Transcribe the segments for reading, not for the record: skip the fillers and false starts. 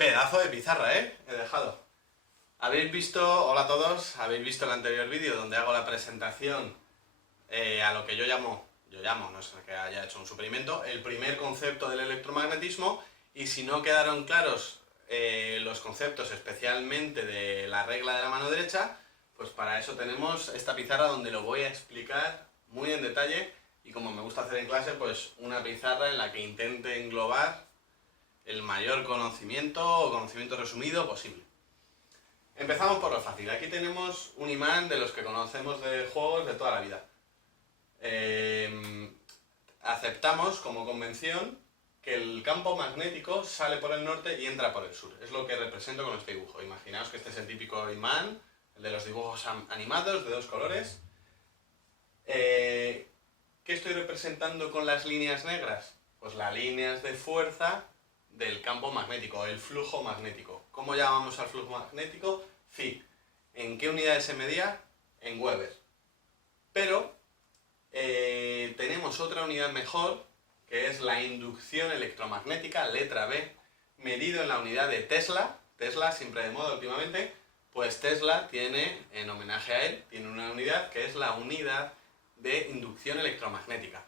Pedazo de pizarra, ¿eh? He dejado. Habéis visto, hola a todos, habéis visto el anterior vídeo donde hago la presentación a lo que yo llamo, no es que haya hecho un superinvento, el primer concepto del electromagnetismo, y si no quedaron claros los conceptos, especialmente de la regla de la mano derecha, pues para eso tenemos esta pizarra donde lo voy a explicar muy en detalle, y como me gusta hacer en clase, pues una pizarra en la que intente englobar el mayor conocimiento o conocimiento resumido posible. Empezamos por lo fácil. Aquí tenemos un imán de los que conocemos de juegos de toda la vida. Aceptamos como convención que el campo magnético sale por el norte y entra por el sur. Es lo que represento con este dibujo. Imaginaos que este es el típico imán, el de los dibujos animados de dos colores. ¿Qué estoy representando con las líneas negras? Pues las líneas de fuerza del campo magnético, el flujo magnético. ¿Cómo llamamos al flujo magnético? Phi. ¿En qué unidades se medía? En Weber. Pero tenemos otra unidad mejor, que es la inducción electromagnética, letra B, medido en la unidad de Tesla. Tesla siempre de moda últimamente. Pues Tesla tiene, en homenaje a él, tiene una unidad que es la unidad de inducción electromagnética.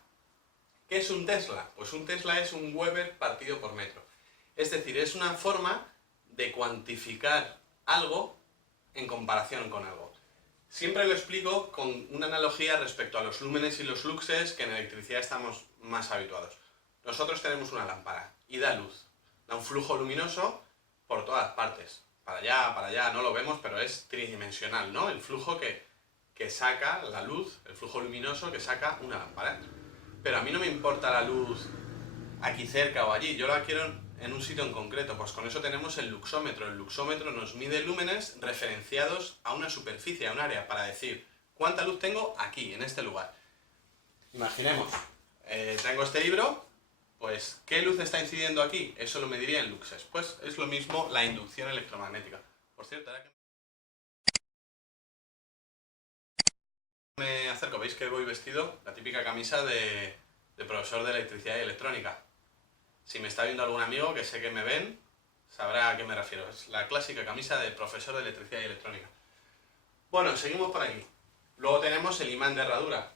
¿Qué es un Tesla? Pues un Tesla es un Weber partido por metro. Es decir, es una forma de cuantificar algo en comparación con algo. Siempre lo explico con una analogía respecto a los lúmenes y los luxes, que en electricidad estamos más habituados. Nosotros tenemos una lámpara y da luz, da un flujo luminoso por todas partes. Para allá, no lo vemos, pero es tridimensional, ¿no? El flujo que saca la luz, el flujo luminoso que saca una lámpara. Pero a mí no me importa la luz aquí cerca o allí, yo la quiero en un sitio en concreto. Pues con eso tenemos el luxómetro. El luxómetro nos mide lúmenes referenciados a una superficie, a un área, para decir cuánta luz tengo aquí, en este lugar. Imaginemos, tengo este libro, pues ¿qué luz está incidiendo aquí? Eso lo mediría en luxes. Pues es lo mismo la inducción electromagnética. Por cierto, ahora que me acerco, veis que voy vestido la típica camisa de profesor de electricidad y electrónica. Si me está viendo algún amigo, que sé que me ven, sabrá a qué me refiero. Es la clásica camisa de profesor de electricidad y electrónica. Bueno, seguimos por aquí. Luego tenemos el imán de herradura.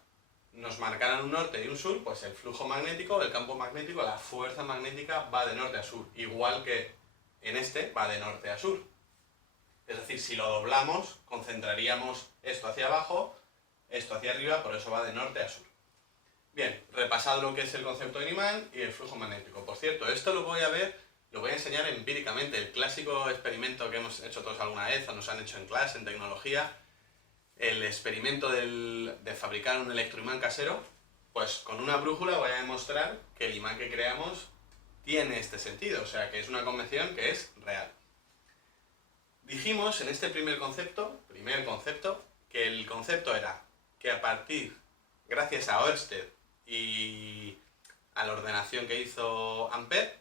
Nos marcarán un norte y un sur, pues el flujo magnético, el campo magnético, la fuerza magnética va de norte a sur. Igual que en este va de norte a sur. Es decir, si lo doblamos, concentraríamos esto hacia abajo, esto hacia arriba, por eso va de norte a sur. Bien, repasado lo que es el concepto de imán y el flujo magnético. Por cierto, esto lo voy a enseñar empíricamente. El clásico experimento que hemos hecho todos alguna vez, o nos han hecho en clase, en tecnología, el experimento de fabricar un electroimán casero, pues con una brújula voy a demostrar que el imán que creamos tiene este sentido, o sea que es una convención que es real. Dijimos en este primer concepto, que el concepto era que a partir, gracias a Ørsted y a la ordenación que hizo Ampère,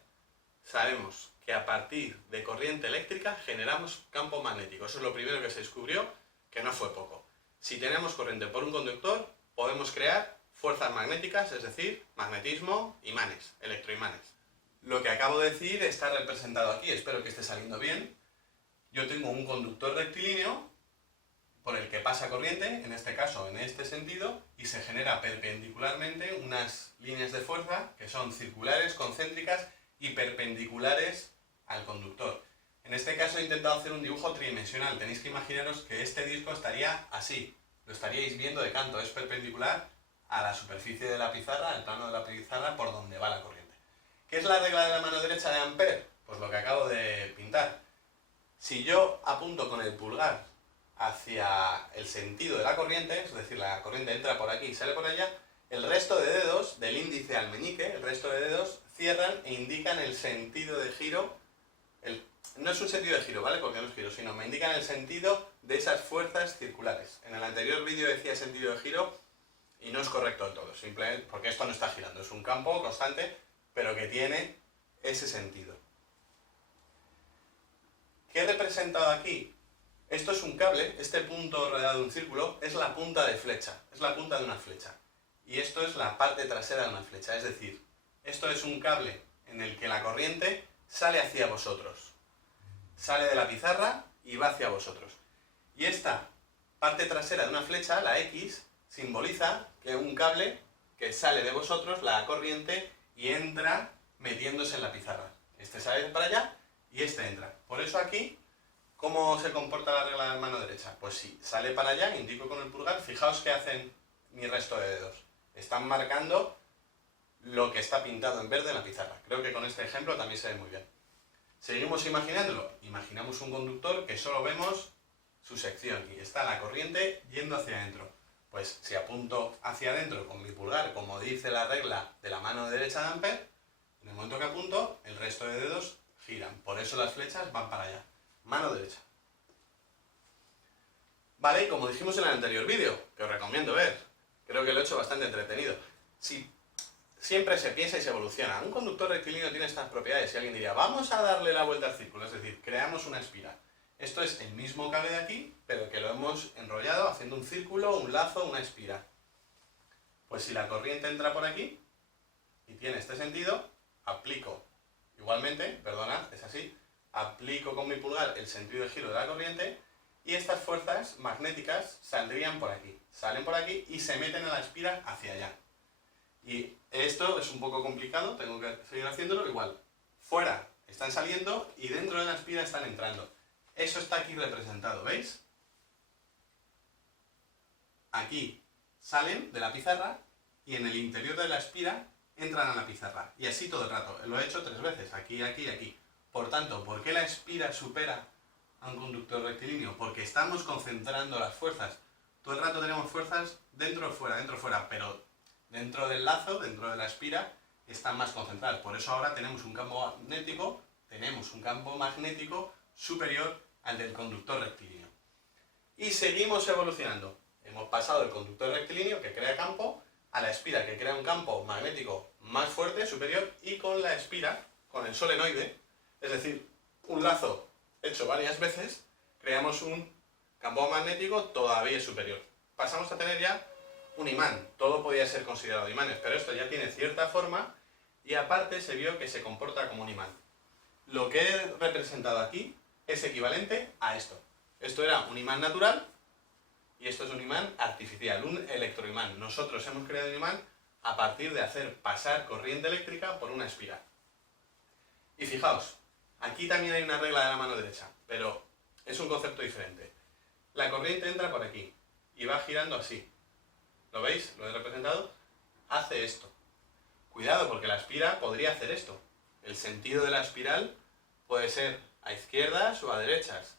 sabemos que a partir de corriente eléctrica generamos campo magnético. Eso es lo primero que se descubrió, que no fue poco. Si tenemos corriente por un conductor, podemos crear fuerzas magnéticas, es decir, magnetismo, imanes, electroimanes. Lo que acabo de decir está representado aquí, espero que esté saliendo bien. Yo tengo un conductor rectilíneo por el que pasa corriente, en este caso en este sentido, y se genera perpendicularmente unas líneas de fuerza que son circulares, concéntricas y perpendiculares al conductor. En este caso he intentado hacer un dibujo tridimensional. Tenéis que imaginaros que este disco estaría así, lo estaríais viendo de canto, es perpendicular a la superficie de la pizarra, al plano de la pizarra por donde va la corriente. ¿Qué es la regla de la mano derecha de Ampère? Pues lo que acabo de pintar. Si yo apunto con el pulgar hacia el sentido de la corriente, es decir, la corriente entra por aquí y sale por allá, el resto de dedos, del índice al meñique, el resto de dedos cierran e indican el sentido de giro. No es un sentido de giro, ¿vale? Porque no es giro, sino me indican el sentido de esas fuerzas circulares. En el anterior vídeo decía sentido de giro y no es correcto del todo, simplemente porque esto no está girando, es un campo constante, pero que tiene ese sentido. ¿Qué he representado aquí? Esto es un cable, este punto rodeado de un círculo es la punta de flecha, es la punta de una flecha. Y esto es la parte trasera de una flecha, es decir, esto es un cable en el que la corriente sale hacia vosotros. sale de la pizarra y va hacia vosotros. Y esta parte trasera de una flecha, la X, simboliza que un cable que sale de vosotros, la corriente, y entra metiéndose en la pizarra. Este sale para allá y este entra. Por eso aquí, ¿cómo se comporta la regla de la mano derecha? Pues si sale para allá, indico con el pulgar, fijaos qué hacen mi resto de dedos. Están marcando lo que está pintado en verde en la pizarra. Creo que con este ejemplo también se ve muy bien. Seguimos imaginándolo. Imaginamos un conductor que solo vemos su sección y está la corriente yendo hacia adentro. Pues si apunto hacia adentro con mi pulgar, como dice la regla de la mano derecha de Ampère, en el momento que apunto, el resto de dedos giran. Por eso las flechas van para allá. Mano derecha. Vale, y como dijimos en el anterior vídeo, que os recomiendo ver, creo que lo he hecho bastante entretenido. Si siempre se piensa y se evoluciona. Un conductor rectilíneo tiene estas propiedades y alguien diría, vamos a darle la vuelta al círculo, es decir, creamos una espiral. Esto es el mismo cable de aquí, pero que lo hemos enrollado haciendo un círculo, un lazo, una espiral. Pues si la corriente entra por aquí y tiene este sentido, aplico igualmente, perdonad, es así, aplico con mi pulgar el sentido de giro de la corriente y estas fuerzas magnéticas saldrían por aquí, salen por aquí y se meten en la espiral hacia allá. Y esto es un poco complicado, tengo que seguir haciéndolo igual. Fuera están saliendo y dentro de la espiral están entrando. Eso está aquí representado, ¿veis? Aquí salen de la pizarra y en el interior de la espiral entran a la pizarra. Y así todo el rato. Lo he hecho 3 veces, aquí, aquí y aquí. Por tanto, ¿por qué la espiral supera a un conductor rectilíneo? Porque estamos concentrando las fuerzas. Todo el rato tenemos fuerzas dentro, fuera, pero dentro del lazo, dentro de la espiral, están más concentradas. Por eso ahora tenemos un campo magnético superior al del conductor rectilíneo. Y seguimos evolucionando. Hemos pasado del conductor rectilíneo, que crea campo, a la espiral, que crea un campo magnético más fuerte, superior, y con la espiral, con el solenoide, es decir, un lazo hecho varias veces, creamos un campo magnético todavía superior. Pasamos a tener ya un imán. Todo podía ser considerado imanes, pero esto ya tiene cierta forma y aparte se vio que se comporta como un imán. Lo que he representado aquí es equivalente a esto. Esto era un imán natural y esto es un imán artificial, un electroimán. Nosotros hemos creado un imán a partir de hacer pasar corriente eléctrica por una espiral. Y fijaos, aquí también hay una regla de la mano derecha, pero es un concepto diferente. La corriente entra por aquí y va girando así. ¿Lo veis? ¿Lo he representado? Hace esto. Cuidado, porque la espiral podría hacer esto. El sentido de la espiral puede ser a izquierdas o a derechas,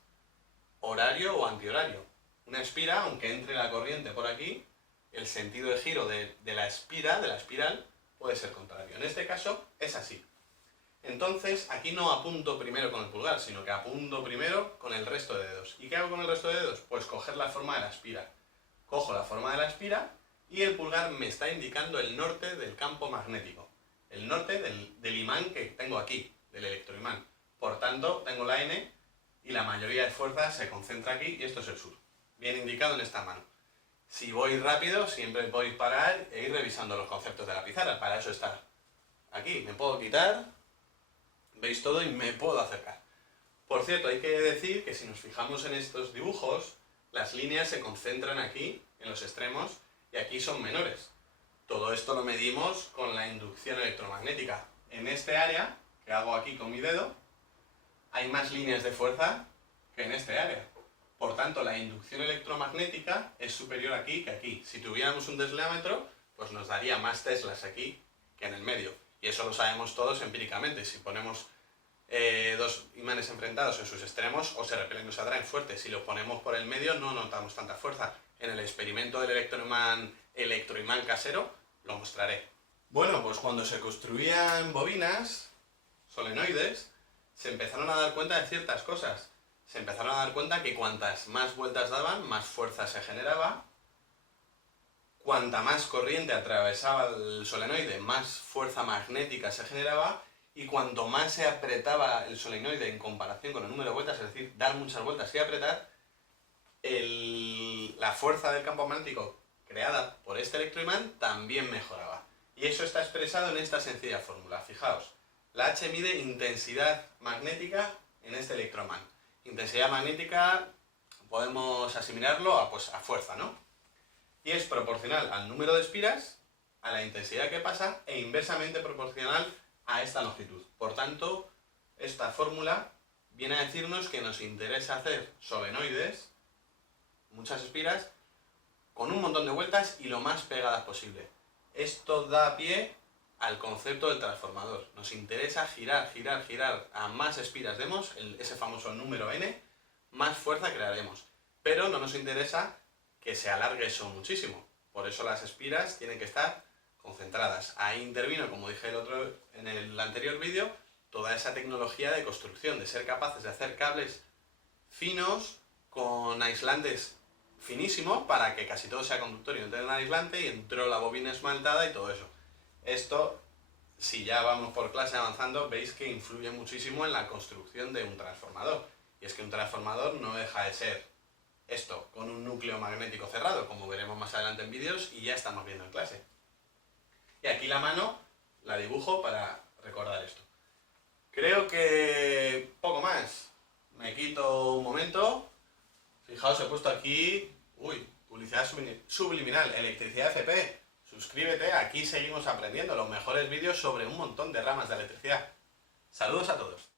horario o antihorario. Una espiral, aunque entre la corriente por aquí, el sentido de giro de la espiral, puede ser contrario. En este caso es así. Entonces, aquí no apunto primero con el pulgar, sino que apunto primero con el resto de dedos. ¿Y qué hago con el resto de dedos? Pues coger la forma de la espiral. Cojo la forma de la espiral y el pulgar me está indicando el norte del campo magnético. El norte del imán que tengo aquí, del electroimán. Por tanto, tengo la N y la mayoría de fuerza se concentra aquí y esto es el sur. Bien indicado en esta mano. Si voy rápido, siempre voy a parar e ir revisando los conceptos de la pizarra. Para eso está aquí. Me puedo quitar, veis todo y me puedo acercar. Por cierto, hay que decir que si nos fijamos en estos dibujos, las líneas se concentran aquí, en los extremos, y aquí son menores. Todo esto lo medimos con la inducción electromagnética. En este área, que hago aquí con mi dedo, hay más líneas de fuerza que en este área. Por tanto, la inducción electromagnética es superior aquí que aquí. Si tuviéramos un tesleómetro, pues nos daría más teslas aquí que en el medio. Y eso lo sabemos todos empíricamente. Si ponemos dos imanes enfrentados en sus extremos, o se repelen o se atraen fuertes. Si los ponemos por el medio, no notamos tanta fuerza. En el experimento del electroimán casero, lo mostraré. Bueno, pues cuando se construían bobinas, solenoides, se empezaron a dar cuenta de ciertas cosas. Se empezaron a dar cuenta que cuantas más vueltas daban, más fuerza se generaba. Cuanta más corriente atravesaba el solenoide, más fuerza magnética se generaba. Y cuanto más se apretaba el solenoide en comparación con el número de vueltas, es decir, dar muchas vueltas y apretar, la fuerza del campo magnético creada por este electroimán también mejoraba. Y eso está expresado en esta sencilla fórmula. Fijaos, la H mide intensidad magnética en este electroimán. Intensidad magnética podemos asimilarlo a fuerza, ¿no? Y es proporcional al número de espiras, a la intensidad que pasa e inversamente proporcional a esta longitud. Por tanto, esta fórmula viene a decirnos que nos interesa hacer solenoides, muchas espiras, con un montón de vueltas y lo más pegadas posible. Esto da pie al concepto del transformador. Nos interesa girar, girar, girar. A más espiras demos, ese famoso número n, más fuerza crearemos. Pero no nos interesa que se alargue eso muchísimo. Por eso las espiras tienen que estar concentradas. Ahí intervino, como dije en el anterior vídeo, toda esa tecnología de construcción, de ser capaces de hacer cables finos con aislantes finísimos para que casi todo sea conductor y no tenga aislante, y entró la bobina esmaltada y todo eso. Esto, si ya vamos por clase avanzando, veis que influye muchísimo en la construcción de un transformador. Y es que un transformador no deja de ser esto, con un núcleo magnético cerrado, como veremos más adelante en vídeos y ya estamos viendo en clase. Y aquí la mano la dibujo para recordar esto. Creo que poco más. Me quito un momento. Fijaos, he puesto aquí, publicidad subliminal, electricidad FP. Suscríbete, aquí seguimos aprendiendo los mejores vídeos sobre un montón de ramas de electricidad. Saludos a todos.